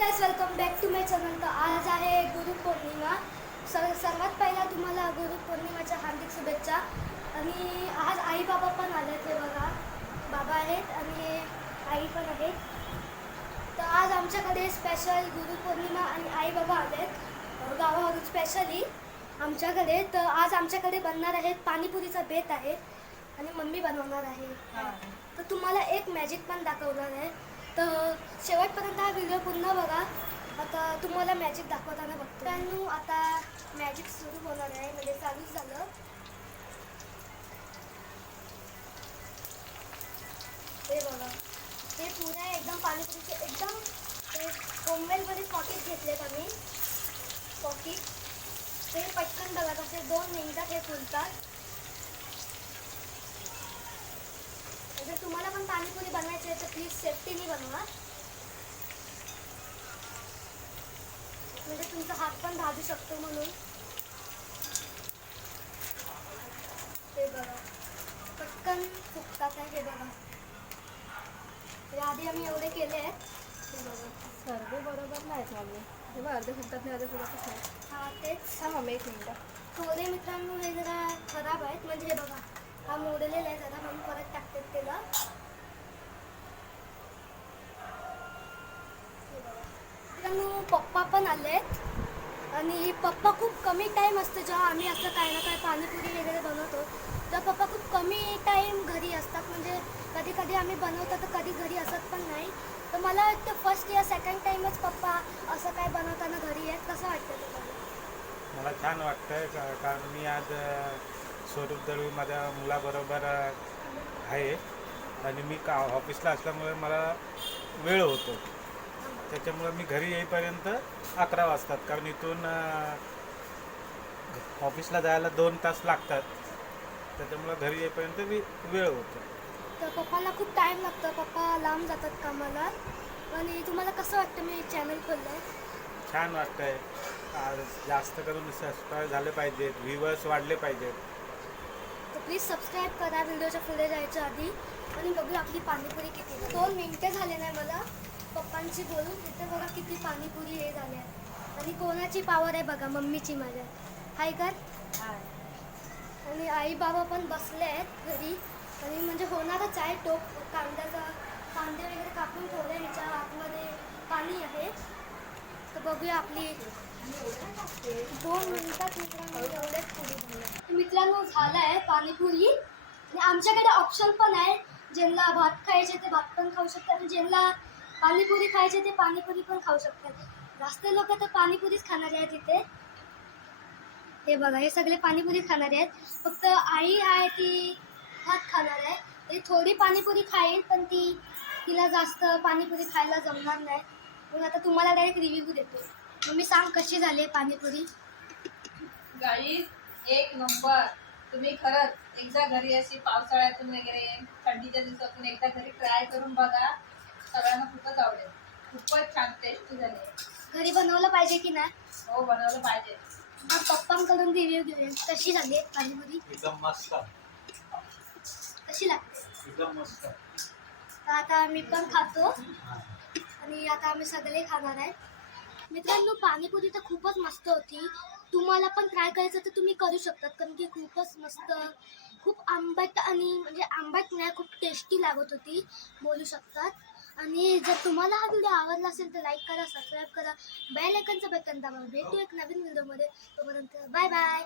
Guys welcome back to my channel. तर आज आहे गुरुपौर्णिमा. सर्वात पहिला तुम्हाला गुरुपौर्णिमाच्या हार्दिक शुभेच्छा. आणि आज आई बाबा पण आले, ते बघा बाबा आहेत आणि आई पण आहेत. तर आज आमच्याकडे स्पेशल गुरुपौर्णिमा आणि आई बाबा आलेत गावावरून स्पेशली आमच्याकडे. तर आज आमच्याकडे बनणार आहे पाणीपुरीचा बेत आहे आणि मम्मी बनवणार आहे. तर तुम्हाला एक मॅजिक पण दाखवणार आहे, तर शेवटपर्यंत हा व्हिडिओ पूर्ण बघा. आता तुम्हाला मॅजिक दाखवताना बघतो. त्यानु आता मॅजिक सुरू होणार आहे, म्हणजे चालूच झालं. हे बघा, हे पुऱ्या एकदम पाणीपुरीचे एकदम कोंबेलमध्ये पॉकेट घेतलेत आम्ही. पॉकेट ते पटकन बघा, तसे 2 मिनिटात हे फुलतात. जर तुम्हाला पण पाणीपुरी बनवायची आहे तर प्लीज सेफ्टीने बनवा, म्हणजे तुमचा हात पण भाजू शकतो म्हणून. हे बघा पटकन फुकतात आहे. हे बघा, आधी आम्ही एवढे केले आहेत. हे बघा सर्व बरोबर नाहीत मम्मी. तेव्हा अर्धे फुटतात नाही, अर्धे फुटतच नाही. हा तेच. हा मम्मी, एक मिनिट. थोडे मित्रांनो हे जरा खराब आहेत, म्हणजे हे बघा हा मोडलेला आहे जरा, म्हणून परत टाकतात त्याला. मित्रांनो पप्पा पण आलेत आणि पप्पा खूप कमी टाईम असतो जेव्हा आम्ही असं काय ना काय पाणीपुरी वगैरे बनवतो. तर पप्पा खूप कमी टाईम घरी असतात, म्हणजे कधी कधी आम्ही बनवतो तर कधी घरी असत पण नाही. तर मला वाटतं फर्स्ट या सेकंड टाईमच पप्पा असं काय बनवताना घरी आहेत. कसं वाटतं तुम्हाला? मला छान वाटतंय कारण मी आज स्वरूप दळवी माझ्या मुलाबरोबर आहे आणि मी ऑफिसला असल्यामुळे मला वेळ होतो. त्याच्यामुळे मी घरी येईपर्यंत 11 वाजतात, कारण इथून ऑफिसला जायला 2 तास लागतात. त्याच्यामुळे घरी येईपर्यंत वेळ होतो. तर पप्पाला खूप टाईम लागतो, पप्पा लांब जातात कामाला. आणि तुम्हाला कसं वाटतं मी चॅनल खोललं आहे? छान वाटतंय. आज जास्त करून सबस्क्राईब झाले पाहिजेत, व्ह्यूवर्स वाढले पाहिजेत. तर प्लीज सबस्क्राईब करा व्हिडिओच्या पुढे जायच्या आधी. आणि बघूया आपली पाणीपुरी किती. 2 मिनटं झाले नाही मला पप्पांची बोलून. तिथे बघा किती पाणीपुरी हे झाले आहे. आणि कोणाची पावर आहे बघा, मम्मीची माझ्या. हाय कर. आणि आई बाबा पण बसले आहेत घरी, आणि म्हणजे होणारच आहे. कांदे वगैरे कापून ठेवले, ह्याच्या आतमध्ये पाणी आहे. तर बघूया आपली 2 मिनिटात मित्रांनो एवढेच पुरी बनले. मित्रांनो झालं आहे पाणीपुरी. आणि आमच्याकडे ऑप्शन पण आहे, ज्यांना भात खायचे ते भात पण खाऊ शकतात आणि ज्यांना पाणीपुरी खायचे ते पाणीपुरी पण खाऊ शकतात. जास्त लोक तर पाणीपुरीच खाणारे आहेत इथे. हे बघा, हे सगळे पाणीपुरी खाणारे आहेत. फक्त आई आहे ती भात खाणार आहे. ती थोडी पाणीपुरी खाईल, पण तिला जास्त पाणीपुरी खायला जमणार नाही. मग आता तुम्हाला डायरेक्ट रिव्ह्यू देतो. मग मी सांग कशी झाली आहे पाणीपुरी. गाईज, एक नंबर. तुम्ही खरंच एकदा घरी अशी पावसाळ्यातून वगैरे थंडीच्या दिवसातून एकदा घरी ट्राय करून बघा. सगळ्यांना खूपच आवडेल. खूपच छान टेस्टी झाली. घरी बनवलं पाहिजे की नाही? हो, बनवलं पाहिजे. मग पप्पांकडून रिव्ह्यू घेऊया कशी झाली आहे पाणीपुरी. एकदम मस्त, कशी लागते? एकदम मस्त. तर आता मी पण खातो आणि आता आम्ही सगळे खाणार आहेत. मित्रांनो पाणीपुरी तर खूपच मस्त होती. तुम्हाला पण ट्राय करायचं तर तुम्ही करू शकतात, कारण की खूपच मस्त, खूप आंबट, आणि म्हणजे आंबट नाही, खूप टेस्टी लागत होती बोलू शकतात. आणि जर तुम्हाला हा व्हिडिओ आवडला असेल तर लाईक करा, सबस्क्राईब करा, बेल आयकॉनचं बटन दाबा. भेटू एक नवीन व्हिडिओमध्ये. तोपर्यंत बाय बाय.